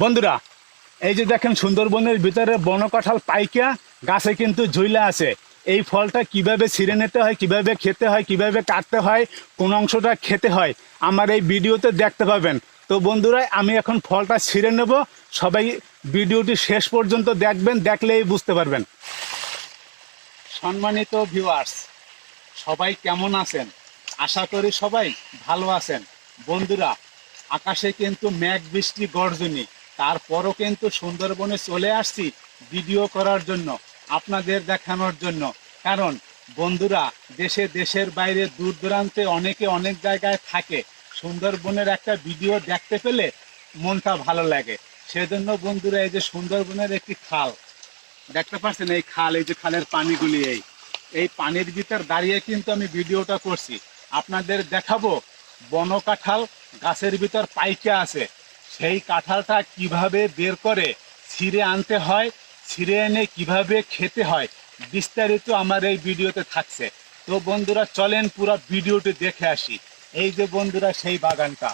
বন্ধুরা, এই যে দেখেন সুন্দরবনের ভিতরে বনকাঁঠাল পাইকা, গাছে কিন্তু ঝুইলা আছে। এই ফলটা কীভাবে ছিঁড়ে নিতে হয়, কীভাবে খেতে হয়, কীভাবে কাটতে হয়, কোন অংশটা খেতে হয়, আমার এই ভিডিওতে দেখতে পাবেন। তো বন্ধুরা, আমি এখন ফলটা ছিঁড়ে নেব। সবাই ভিডিওটি শেষ পর্যন্ত দেখবেন, দেখলেই বুঝতে পারবেন। সম্মানিত ভিউয়ার্স সবাই কেমন আছেন? আশা করি সবাই ভালো আছেন। বন্ধুরা আকাশে কিন্তু মেঘ, বৃষ্টি, গর্জনী। তারপরও কিন্তু সুন্দরবনে চলে আসছি ভিডিও করার জন্য, আপনাদের দেখানোর জন্য। কারণ বন্ধুরা, দেশে দেশের বাইরে দূর দূরান্তে অনেকে অনেক জায়গায় থাকে। সুন্দরবনের একটা ভিডিও দেখতে পেলে মনটা ভালো লাগে। সেজন্য বন্ধুরা, এই যে সুন্দরবনের একটি খাল, দেখতে পাচ্ছেন এই খাল, এই যে খালের পানিগুলি এই। এই পানির ভিতর দাঁড়িয়ে কিন্তু আমি ভিডিওটা করছি। আপনাদের দেখাবো বন কাঁঠাল গাছের ভিতর পাইকা আছে। সেই কাঁঠালটা কীভাবে বের করে ছিঁড়ে আনতে হয়, ছিঁড়ে এনে কীভাবে খেতে হয়, বিস্তারিত আমার এই ভিডিওতে থাকছে। তো বন্ধুরা, চলেন পুরো ভিডিওটি দেখে আসি। এই যে বন্ধুরা, সেই বাগানটা।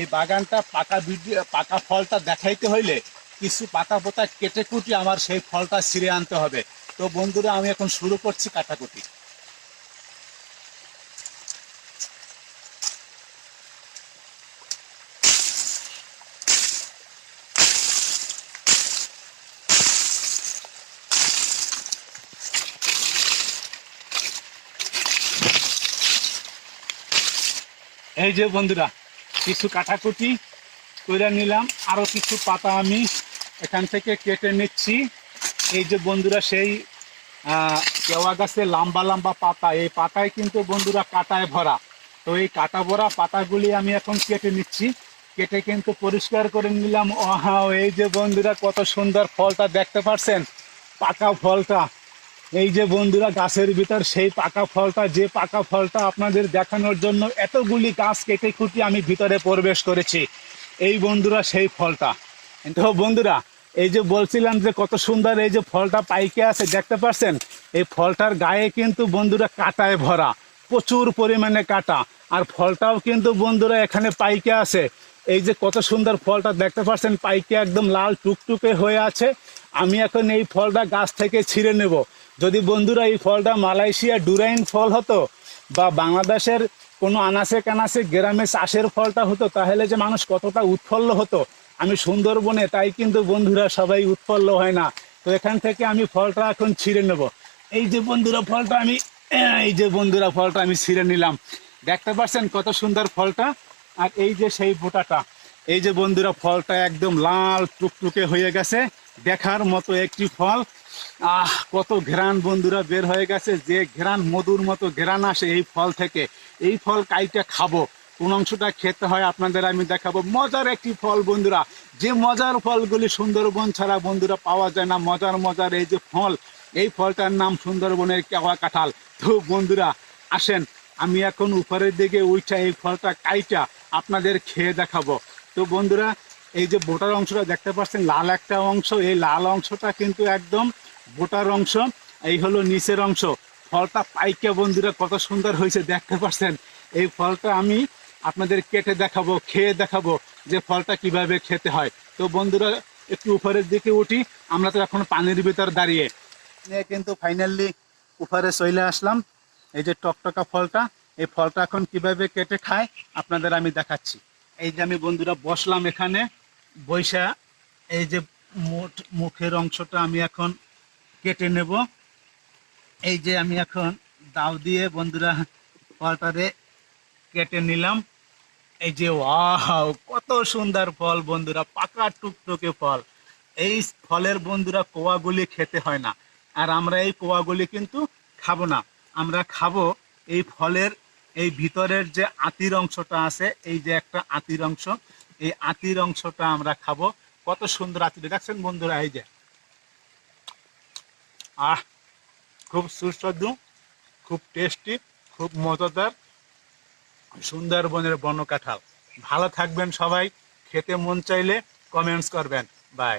এই বাগানটা পাকা ভিডিও, পাকা ফলটা দেখাইতে হইলে কিছু পাতা পোতা কেটে কুটি আমার সেই ফলটা ছিঁড়ে আনতে হবে। তো বন্ধুরা, আমি এখন শুরু করছি কাটাকুটি। এই যে বন্ধুরা, কিছু কাটাকুটি করে নিলাম, আরও কিছু পাতা আমি এখান থেকে কেটে নিচ্ছি। এই যে বন্ধুরা, সেই কেওয়া গাছের লম্বা লম্বা পাতা, এই পাতায় কিন্তু বন্ধুরা কাটায় ভরা। তো এই কাটা ভরা পাতাগুলি আমি এখন কেটে নিচ্ছি। কেটে কিন্তু পরিষ্কার করে নিলাম। ওহা এই যে বন্ধুরা, কত সুন্দর ফলটা দেখতে পাচ্ছেন পাকা ফলটা। এই যে বন্ধুরা, গাছের ভিতর সেই পাকা ফলটা, যে পাকা ফলটা আপনাদের দেখানোর জন্য এতগুলি গাছ কেটে খুঁটি আমি ভিতরে প্রবেশ করেছি। এই বন্ধুরা, সেই ফলটা। তো বন্ধুরা, এই যে বলছিলাম যে কত সুন্দর এই যে ফলটা পাইকে আছে, দেখতে পাচ্ছেন? এই ফলটার গায়ে কিন্তু বন্ধুরা কাটায় ভরা, প্রচুর পরিমাণে কাটা। আর ফলটাও কিন্তু বন্ধুরা এখানে পাইকে আছে। এই যে কত সুন্দর ফলটা দেখতে পাচ্ছেন পাইকে একদম লাল টুকটুকে হয়ে আছে। আমি এখন এই ফলটা গাছ থেকে ছিঁড়ে নেব। যদি বন্ধুরা এই ফলটা মালয়েশিয়া ডুরাইন ফল হতো বা বাংলাদেশের কোনো আনাসে কানাসে গ্রামে চাষের ফলটা হতো, তাহলে যে মানুষ কতটা উৎফল্ল হতো। আমি সুন্দরবনে, তাই কিন্তু বন্ধুরা সবাই উৎফল্ল হয় না। তো এখান থেকে আমি ফলটা এখন ছিঁড়ে নেব। এই যে বন্ধুরা ফলটা আমি, এই যে বন্ধুরা ফলটা আমি ছিঁড়ে নিলাম। দেখতে পাচ্ছেন কত সুন্দর ফলটা? আর এই যে সেই বোটাটা এই যে বন্ধুরা, ফলটা একদম লাল টুকটুকে হয়ে গেছে। দেখার মতো একটি ফল। আহ, কত ঘ্রাণ বন্ধুরা, বের হয়ে গেছে। যে ঘ্রাণ মধুর মতো ঘ্রাণ আসে এই ফল থেকে। এই ফল কাইটা খাব। কোন অংশটা খেতে হয় আপনাদের আমি দেখাবো। মজার একটি ফল বন্ধুরা। যে মজার ফলগুলি সুন্দরবন ছাড়া বন্ধুরা পাওয়া যায় না, মজার মজার এই যে ফল, এই ফলটার নাম সুন্দরবনের কেওয়া কাঁঠাল। তো বন্ধুরা, আসেন। আমি এখন উপরের দিকে উঠা এই ফলটা কাইটা আপনাদের খেয়ে দেখাবো। তো বন্ধুরা, এই যে বোটার অংশটা দেখতে পাচ্ছেন, লাল একটা অংশ, এই লাল অংশটা কিন্তু একদম বোটার অংশ, এই হলো নিচের অংশ। ফলটা পাইকে বন্ধুরা, কত সুন্দর হয়েছে, দেখতে পাচ্ছেন। এই ফলটা আমি আপনাদের কেটে দেখাবো, খেয়ে দেখাবো যে ফলটা কীভাবে খেতে হয়। তো বন্ধুরা, একটু উপরের দিকে উঠি, আমরা তো এখন পানির ভিতর দাঁড়িয়ে। কিন্তু ফাইনালি উপরে চলে আসলাম, এই যে টকটকা ফলটা। এই ফলটা এখন কীভাবে কেটে খায় আপনাদের আমি দেখাচ্ছি। এই যে আমি বন্ধুরা বসলাম এখানে বৈশা এই যে মুঠ মুখের অংশটা আমি এখন কেটে নেব। এই যে আমি এখন দাও দিয়ে বন্ধুরা ফলটারে কেটে নিলাম। এই যে ওয়াও, কত সুন্দর ফল বন্ধুরা, পাকা টুকটুকে ফল। এই ফলের বন্ধুরা কোয়াগুলি খেতে হয় না, আর আমরা এই কোয়াগুলি কিন্তু খাব না। আমরা খাব এই ফলের এই ভিতরের যে আতির অংশটা আছে, এই যে একটা আতির অংশ, এই আতির অংশটা আমরা খাব। কত সুন্দর আতির দেখছেন বন্ধুরা, এই যে। আহ, খুব সুস্বাদু, খুব টেস্টি খুব মজাদার, সুন্দরবনের বন কাঁঠাল ভালো থাকবেন সবাই, খেতে মন চাইলে কমেন্টস করবেন। বাই